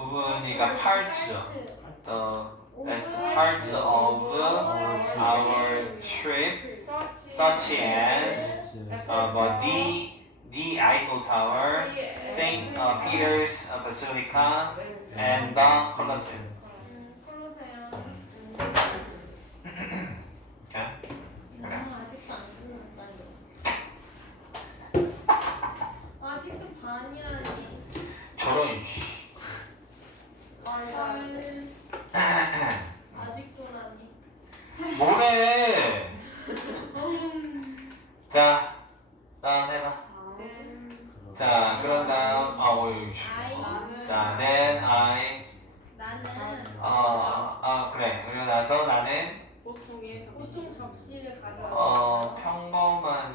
부분이니까 part죠. The best parts of our trip, such as uh, 뭐 the the Eiffel Tower, Saint uh, Peter's uh, Basilica, and the Colosseum. 음, 콜로세요. Okay. 그래. 아, 아직도 안 끝났다요. 아직도 반이라니. 저런 씨. 헐. 아직도라니. 뭐래? 자, 다음 해봐. 음, 자, 그런 다음 아, 어이. 씨. I 자, then I 나는 어, 아 그래. 그리고 나서 나는 보통의 보통 접시를 가져와. 어 평범한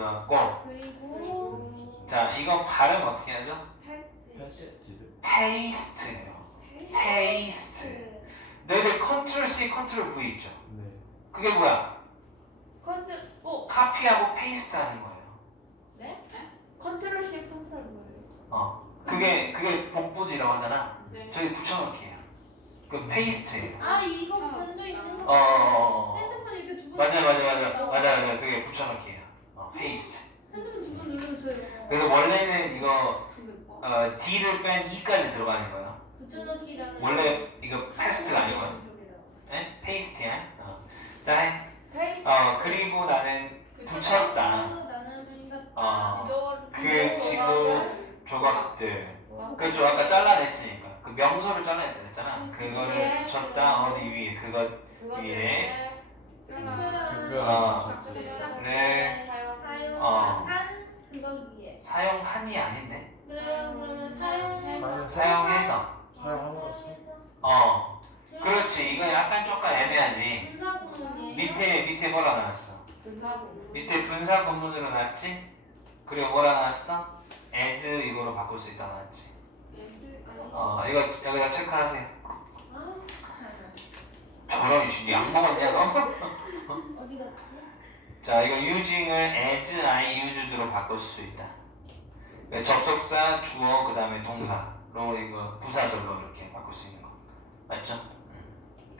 가져왔고, 그리고 자, 이거 발음 어떻게 하죠? 패스티드 페이스트예요. 페이스트. 너희들 컨트롤 C, 컨트롤 V 있죠? 네 그게 뭐야? 컨트 어 카피하고 페이스트 하는 거예요. 네? 컨트롤 C 컨트롤 뭐예요? 어. 그게 그게 복부지라고 하잖아. 네. 저기 붙여넣기예요. 그 페이스트예요. 아 이거 변조 있는 어, 거. 어, 어. 어. 핸드폰 이렇게 두 번. 맞아, 맞아, 맞아, 맞아, 맞아. 그게 붙여넣기예요. 어, 페이스트. 핸드폰 두번 누르면 저 이거. 그래서 원래는 이거 뭐? 어, D를 뺀 E까지 들어가는 거예요. 붙여넣기라는. 원래 이거 패스트가 아니고요. 네? 페이스트야. 어. 자, 해. 페이스. 어 그리고 나는 붙였다. 나는 그러니까 어. 지도 그 지구 조각들. 그죠 아까 잘라냈으니까 그 명소를 잘라냈다 했잖아. 그거를 붙였다 어디 위에 그거 위에 어. 를 어. 사 용한 그거 위에. 사용한이 아닌데 그래요 그러면 사용해서. 사용해서 사용함으로써 어 그렇지 이건 약간 조금 애매하지 분사구문이에요. 밑에 밑에 뭐라 나왔어. 밑에 분사 본문으로 나왔지 그리고 뭐라 나왔어 as 이거로 바꿀 수 있다 나왔지 예스. 어 이거 여기다 체크하세요 아, 저런 씨, 약 먹었냐 너? 어디 갔지? 자 이거 using을 as I used로 바꿀 수 있다 접속사 주어 그 다음에 동사로 이거 부사절로 이렇게 바꿀 수 있는 거 맞죠? 음.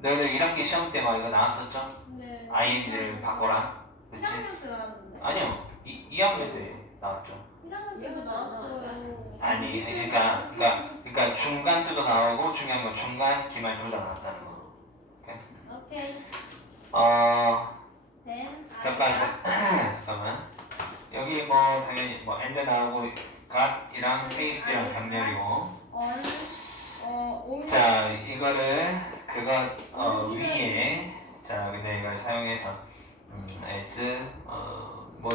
너희들 1학기 시험 때 막 이거 나왔었죠? 네. ing를 바꿔라 그치? 1학년 때 나왔는데. 아니요 이, 2학년 때 나왔죠 1학년 때도 나왔어요. 아니 그러니까 그러니까 그러니까 중간 때도 나오고 중요한 건 중간 기말 둘 다 나왔다는 거 오케이. 어... 잠깐 잠깐만. 여기 뭐 당연히 뭐 엔드 나오고 갓이랑 페이스트랑 병렬이고 on. 자 이거를 그거 어, 위에 자 근데 이걸 사용해서 음, as 어뭐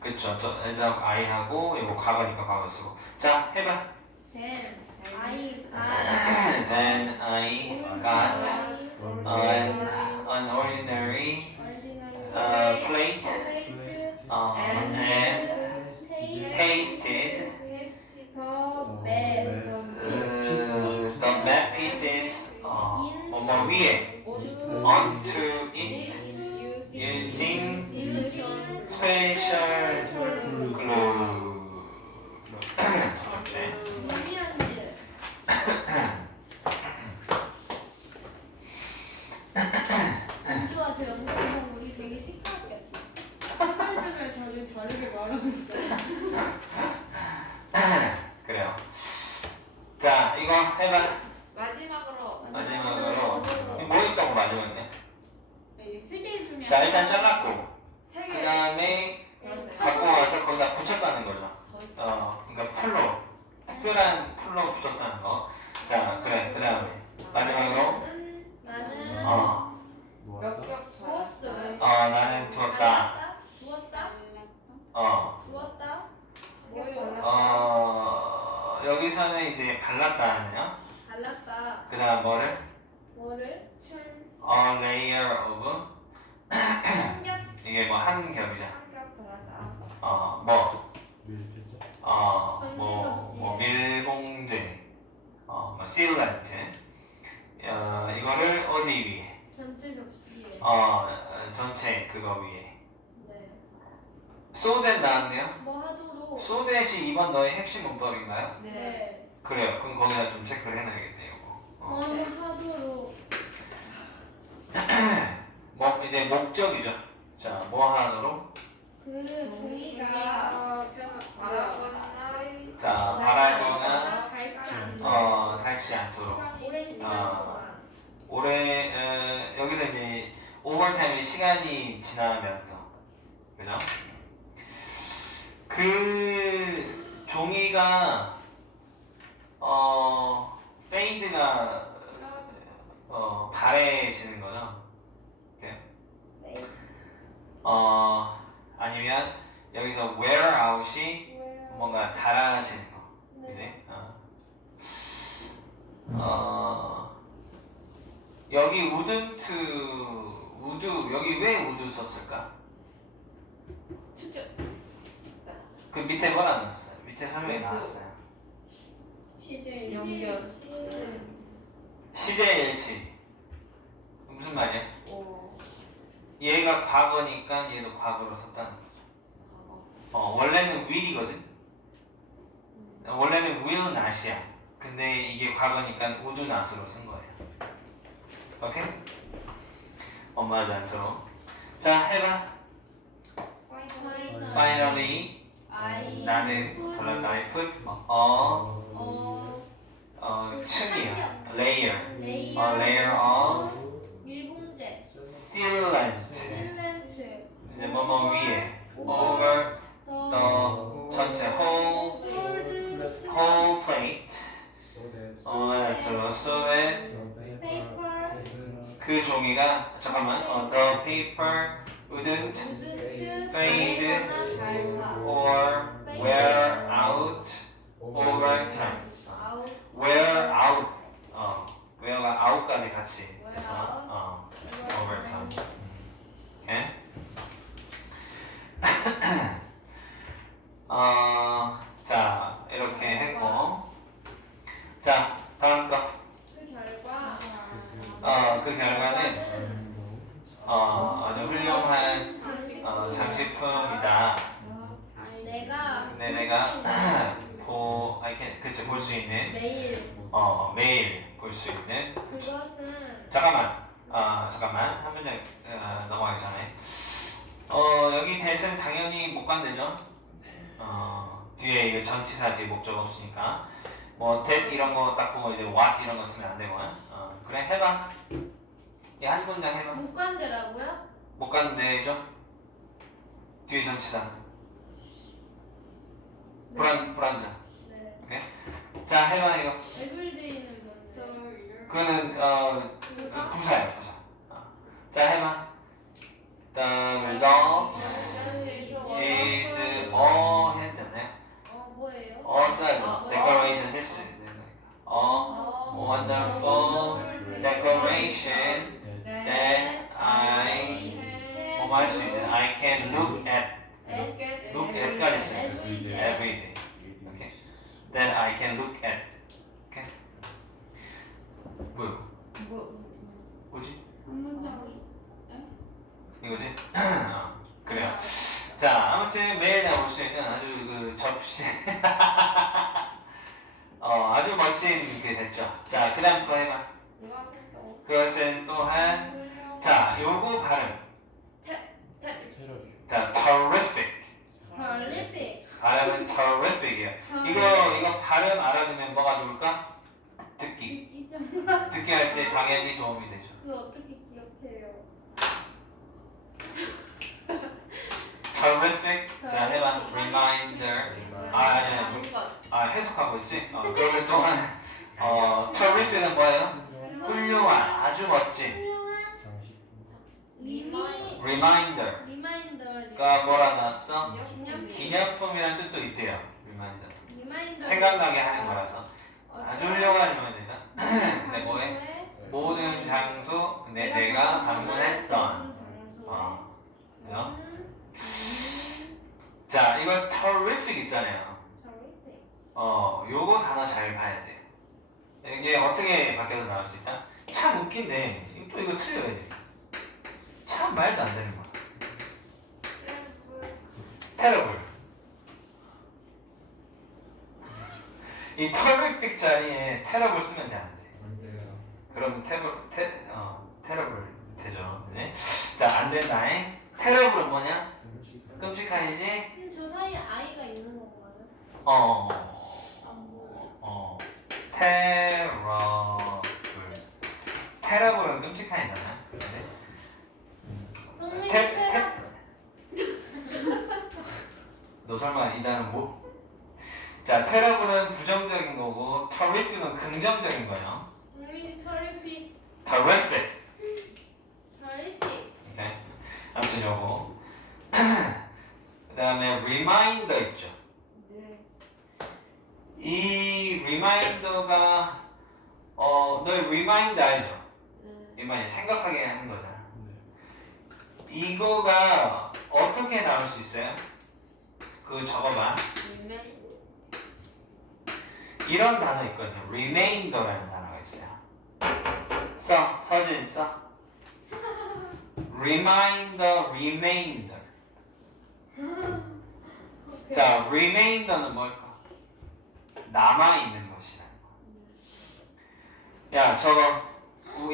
그쵸. 저 as i하고 이거 과거니까 과거 쓰고. 자 해봐. I got then I got an, an ordinary uh, plate uh, and pasted the bed uh, the map pieces 어, 뭐뭐 위에 onto it using special glue. 네. 문이란지 진주아 저 영상에서 우리 되게 시끄럽게 다르게 말하고 있어요. 그래요. 자, 이거 해봐. 마지막으로. 마지막으로 뭐 있다고 마지막에? 네, 세개 중에. 자, 일단 잘랐고 세그 개. 다음에 네. 갖고 와서 거기다 붙였다는 거죠. 어, 그러니까 풀로 특별한 풀로 붙였다는 거. 자, 그래. 그 다음에 마지막으로 나는 어, 부었어요 어, 나는 두었다. 어, 부었다? 뭐요? 어, 여기서는 이제 발랐다는요. 발랐다 그 다음 뭐를? 뭐를? A layer of 한겹 이게 뭐 한 겹이죠. 한겹 발랐다 어, 뭐, 밀폐자 어, 뭐, 뭐 밀봉제, 어, 뭐 실란트. 어, 이거를 어디 위에? 전체 접시에 어, 어, 전체 그거 위에. 네. 소된 나왔네요. 뭐 하도록 소. 소댓이 이번 너의 핵심 문법인가요? 네. 그래요. 그럼 거기다 좀 체크를 해놔야겠네요. 어. 저는 하도록. 뭐 이제 목적이죠. 자, 뭐 하도록? 그 종이가 말하거나 자, 바라거나 닳지 않는 어 닳지 않도록. 오랜 시간 아. 동안. 올해 에, 여기서 이제 오버타임의 시간이 지나면서 그죠? 그 종이가 어 페이드가 어 바래지는 거죠. 이렇게. 네. 어 아니면 여기서 wear out이 뭔가 달아지는 거. 네. 그지? 어. 어, 여기 wouldn't, would, 여기 왜 would 썼을까? 그 밑에 뭐라 나왔어요? 밑에 설명이 나왔어요. 시제 연결. 시제일치. 무슨 말이야? 오 얘가 과거니까 얘도 과거로 썼다는 거죠. 어, 원래는 will이거든? 원래는 will not이야. 근데 이게 과거니까 would not으로 쓴 거예요. 오케이? 엄마하지 않도록. 자, 해봐. Finally, 아이 나는 골랐다. I put 어, 어 어, 층이야. layer. 레이어 어, layer of 밀봉제 sealant. 실렌트 이제 뭐뭐 위에. over 더 the 전체 whole, whole plate. 어, that 페이퍼 그 종이가 잠깐만 어, the paper wouldn't fade or wear over time. 아웃 wear out 어 wear가 out까지 같이 해서 out. 어 over time. 오케이? 어, 자 이렇게 했고 자 다음 거. 그 결과 어, 그 결과는 어, 아주 훌륭한 어, 장식품이다. 내가 근데 내가 보, I can, 그치 볼 수 있는 매일. 어, 매일 볼 수 있는. 그것은 잠깐만. 아 잠깐만. 한 문장 어, 넘어가기 전에. 어 여기 대신 당연히 못 간대죠? 어 뒤에 이거 전치사 뒤에 목적 없으니까. 뭐 that 이런 거 딱 보고 이제 what 이런 거 쓰면 안 되고 어 그래 해봐. 얘한 문장 해봐. 못 간대라고요? 못 간대죠? 뒤에 전치사. 불안 불안자 네. 자 해봐 이거 에브리데이는 뭔데? 그거는 어 그거? 부사예요 부사 어. 자 해봐 the result is all 했잖아요 어 뭐예요? all 써야죠 어, decoration 했어요 all 어, wonderful decoration that I 뭐할수 있는 I can look at look at까지 써요 every day that I can look at okay 뭐요 뭐지 이거지 어, 그래요 자, 아무튼 매일 나올 수 있는 아주 그 접시. 어, 아주 멋진 게 됐죠. 자, 그 다음 거 해봐. 그것은 또한, 자, 요거 발음. 자, terrific. 발음은 terrific 이거, 이거 발음 알아두면 뭐가 좋을까? 듣기. 듣기 할 때 당연히 도움이 되죠. 그거 어떻게 기억해요? terrific. 자, 해봐. reminder. 아, 아니, 아, 해석하고 있지? 어, 그것은 또한, 어, terrific은 뭐예요? 훌륭한, 아주 멋진. 리미 reminder. 리마인더 가 뭐라 나왔어? 기념 기념품이라는 뜻도 있대요. reminder. 생각나게 하는 거라서 아주 훌륭한 리마인더다. 근데 뭐해? 장소에 모든 장소 근데 내가 방문했던 어. 그죠? 음, 자 이거 terrific 있잖아요. 어 요거 단어 잘 봐야 돼. 이게 어떻게 바뀌어서 나올 수 있다? 참 웃긴데 또 이거 틀려야 돼. 참 말도 안 되는 거야. terrible. 이 terrific 자리에 terrible 쓰면 돼, 안 돼? 네. 그럼 terrible, te, 어, terrible 되죠. 네? 자, 안 된다잉. terrible은 뭐냐? 끔찍한이지? 근데 저 사이에 아이가 있는 건가요? 어, 어, 어, 안 보여. 어. terrible. terrible은 끔찍한이잖아. 네? 선생님 태, 테라 태. 너 설마 이 단어 뭐? 자, terrible은 부정적인 거고, terrific은 긍정적인 거예요. 선생님 터리픽 terrific. 터리픽 오케이. 아무튼 요거. 그 다음에 reminder 있죠. 네 이 리마인더가 어, 너 리마인드 알죠? 네. 리마인드 생각하게 하는 거잖아. 네. 이거가 어떻게 나올 수 있어요? 그 적어봐. 이런 단어 있거든요. remainder라는 단어가 있어요. 써, 서진 써. reminder, remainder. 자, remainder는 뭘까? 남아 있는 것이라는 거. 야, 저거.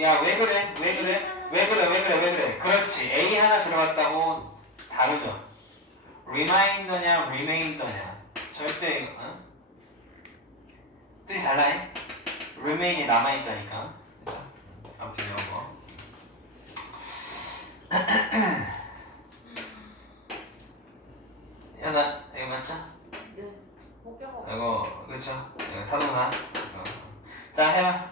야, 왜 그래? 왜 그래? 왜 그래? 왜 그래? 왜 그래? 그렇지. A 하나 들어갔다고 다르죠. reminder냐, remainder냐. 절대 어? 뜻이 달라해? remain이 남아 있다니까. 그죠? 아무튼 이런 거. 야, 나 이거 맞죠? 네. 이거 그렇죠? 타동사. 어. 자 해봐.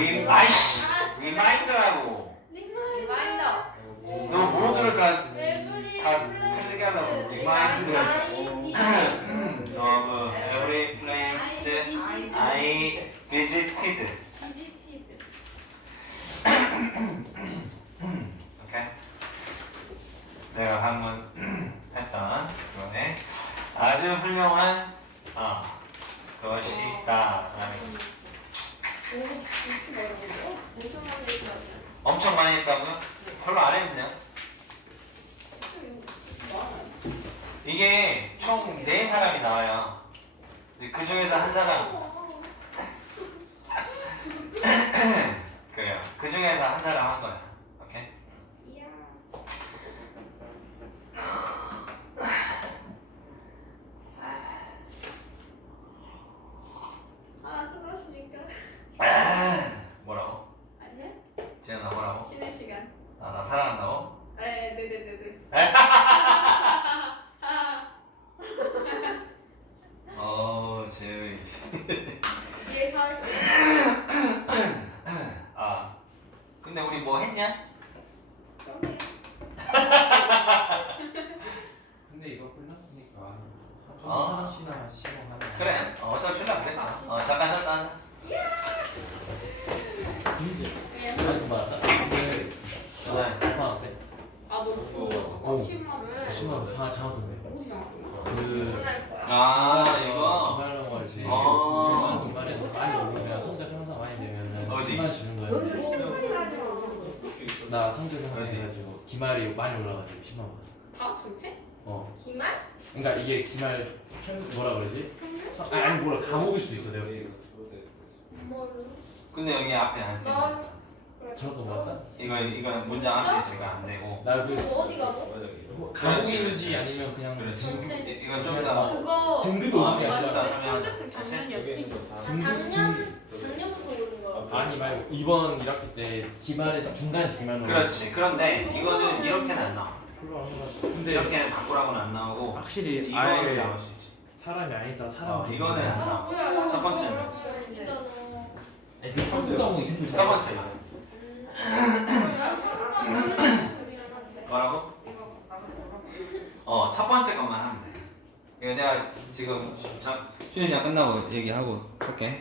리 아이씨 리마인더라고. 리마인더 너 모두를 다 다 틀리게 하려고 리마인드. of every place I visited. 오케이. 내가 한번 했던 그거네. 아주 훌륭한 어, 것이다 라는 거. 엄청 많이 했다고요? 별로 안 했는데요? 이게 총 네 사람이 나와요. 그 중에서 한 사람 그래요. 그 중에서 한 사람 한. 오케이. 아 끝났으니까 뭐라고? 아니야? 지현아 뭐라고? 쉬는 시간 아, 나 사랑한다고? 네 네네네네 어, 재우 뒤에 서 있어 아, 근데 우리 뭐 했냐? 근데 이거 끝났으니까 어. 하나씩이나 시험 하나. 그래. 어, 어차피 필요 그랬어. 어, 잠깐 잠깐. 김지. 그냥 그래 맞다. 근데 네. 아빠한테 아너 무슨 일이었던 오. 거? 실마를 심하게 다 장학금네. 어디 장학금? 그 끝날 거야 아, 이거. 기말령을 제 어. 중간 기말에서 많이 오르면 성적 항상 많이 되면은 어디? 기말 주는 거였는데 나 성적이 항상 어디? 해가지고 기말이 많이 올라가지고 10만 받았어. 다 전체? 어. 기말? 그러니까 이게 기말 편 뭐라 그러지? 서- 아니, 아니 뭐라 과목일 수도 있어 내가 볼 때. 뭐를 근데 여기 앞에 안거 있잖아. 저거 맞다? 이거 이건 문장 앞에 있으니까 안 되고. 나그 그거 어디 가고? 뭐 과목인지 그렇지. 아니면 그냥 그렇지. 전체. 이- 이건 좀 이따. 그거 등급이 어, 오는 게 맞아. 아니라 작년이었지? 작년? 아니 말고 이번 1학기 때 기말에서 중간에서 기말로 그렇지. 그런데 이거는 이렇게는 안 나와. 근데 이렇게는 바꾸라고는 안 나오고 확실히 이거는 아예 나올 수 있지. 사람이 아니다 사람 어, 이거는 안 나와. 첫. 아, 너 애들 한국 힘들어 첫 번째가 음. 뭐라고? 이거 나가서 어, 첫 번째 것만 하면 돼. 이거 내가 지금 자, 시간 끝나고 얘기하고 할게.